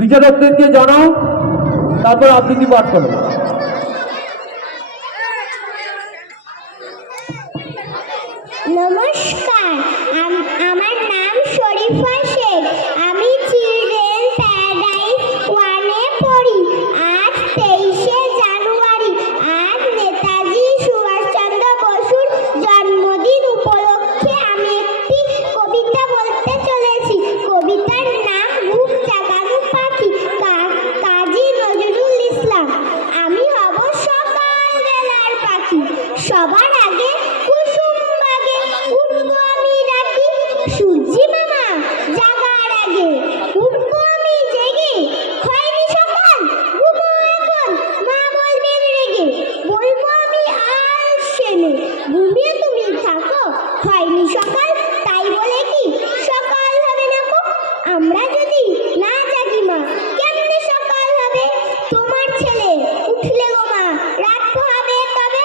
বিচারকদেরকে জানাও, তারপর আবৃত্তি পাঠ করো। নমস্কার, আমার নাম শরীফা শেখ। আমি চিলড্রেন প্যারাডাইস 1-এ পড়ি। আজ 23শে জানুয়ারি। আজ নেতাজি সুভাষচন্দ্র বসুর জন্মদিন উপলক্ষে আমি একটি কবিতা বলতে চলেছি। কবিতার নাম ঘুম জাগানো পাখি, কাজী নজরুল ইসলাম। আমি হব সকালবেলার পাখি, সবার আগে কুসুম বাগে উঠবো আমি ডাকি। সূর্যি মামা জাগার আগে উঠবো আমি জেগে। হয়নি সকাল, ঘুমো এখন, মা বলবেন রেগে। বলবো আমি আলসেমে, ঘুমিয়ে তুমি থাকো। হয়নি সকাল, তাই বলে কি সকাল হবে না গো? আমরা যদি না জাগি মা, কেমনে সকাল হবে? তোমার ছেলে উঠলে গো মা, রাত হবে তবে।